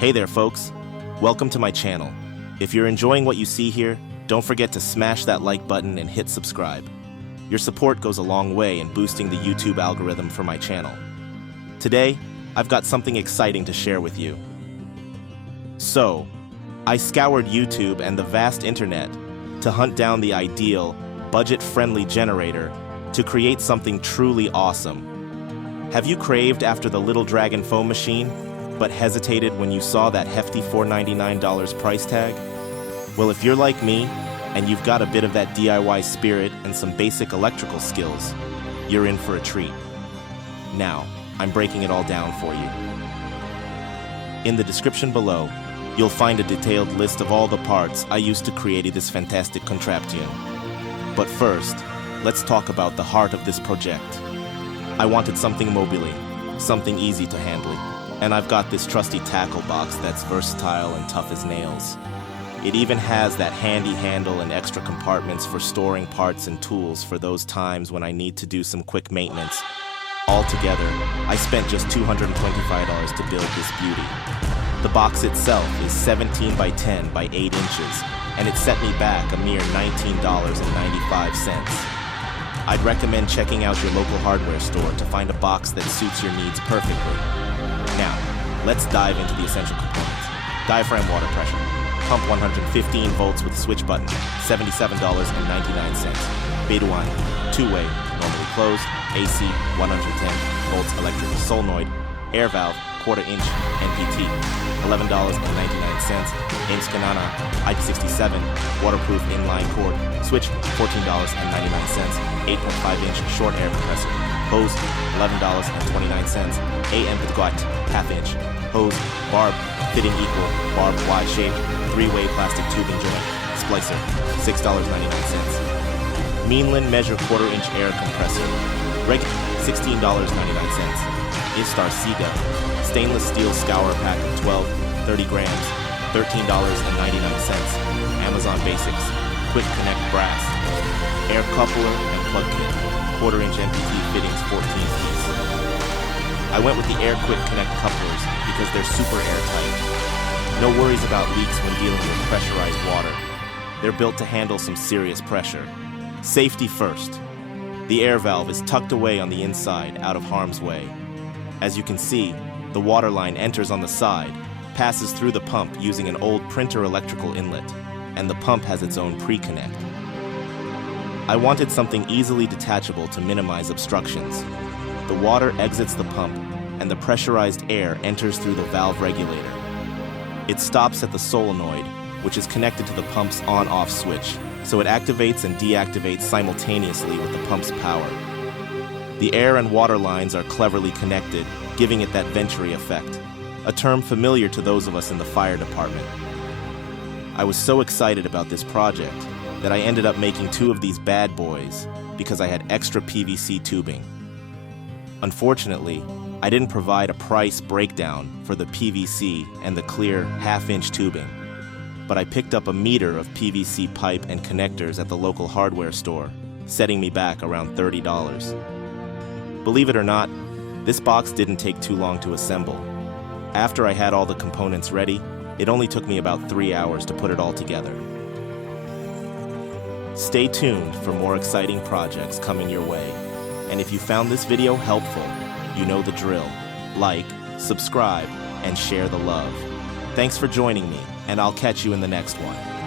Hey there, folks. Welcome to my channel. If you're enjoying what you see here, don't forget to smash that like button and hit subscribe. Your support goes a long way in boosting the YouTube algorithm for my channel. Today, I've got something exciting to share with you. So, I scoured YouTube and the vast internet to hunt down the ideal, budget-friendly generator to create something truly awesome. Have you craved after the little dragon foam machine, but hesitated when you saw that hefty $499 price tag? Well, if you're like me, and you've got a bit of that DIY spirit and some basic electrical skills, you're in for a treat. Now, I'm breaking it all down for you. In the description below, you'll find a detailed list of all the parts I used to create this fantastic contraption. But first, let's talk about the heart of this project. I wanted something mobile, something easy to handle, and I've got this trusty tackle box that's versatile and tough as nails. It even has that handy handle and extra compartments for storing parts and tools for those times when I need to do some quick maintenance. Altogether, I spent just $225 to build this beauty. The box itself is 17 by 10 by 8 inches, and it set me back a mere $19.95. I'd recommend checking out your local hardware store to find a box that suits your needs perfectly. Now, let's dive into the essential components. Diaphragm water pressure. Pump 115 volts with switch button, $77.99. Beidouan, two-way, normally closed, AC, 110 volts electric solenoid, air valve, quarter-inch, NPT, $11.99. Hmknana, IP67, waterproof inline cord, switch, $14.99. 8.5-inch short air compressor, hose, $11.29. Hmknana, half-inch, hose, barb, fitting equal, barb wide shape, three-way plastic tubing joint, splicer, $6.99. Meanlin measure quarter-inch air compressor, reg, $16.99. Istar Sega, stainless steel scour pack of 12, 30 grams, $13.99. Amazon Basics, quick connect brass, air coupler and plug kit, quarter-inch MPT fittings 14 piece. I went with the Aircrete Connect couplers because they're super airtight. No worries about leaks when dealing with pressurized water. They're built to handle some serious pressure. Safety first. The air valve is tucked away on the inside, out of harm's way. As you can see, the water line enters on the side, passes through the pump using an old printer electrical inlet, and the pump has its own pre-connect. I wanted something easily detachable to minimize obstructions. The water exits the pump, and the pressurized air enters through the valve regulator. It stops at the solenoid, which is connected to the pump's on-off switch, so it activates and deactivates simultaneously with the pump's power. The air and water lines are cleverly connected, giving it that venturi effect, a term familiar to those of us in the fire department. I was so excited about this project that I ended up making two of these bad boys because I had extra PVC tubing. Unfortunately, I didn't provide a price breakdown for the PVC and the clear half-inch tubing, but I picked up a meter of PVC pipe and connectors at the local hardware store, setting me back around $30. Believe it or not, this box didn't take too long to assemble. After I had all the components ready, it only took me about 3 hours to put it all together. Stay tuned for more exciting projects coming your way. And if you found this video helpful, you know the drill. Like, subscribe, and share the love. Thanks for joining me, and I'll catch you in the next one.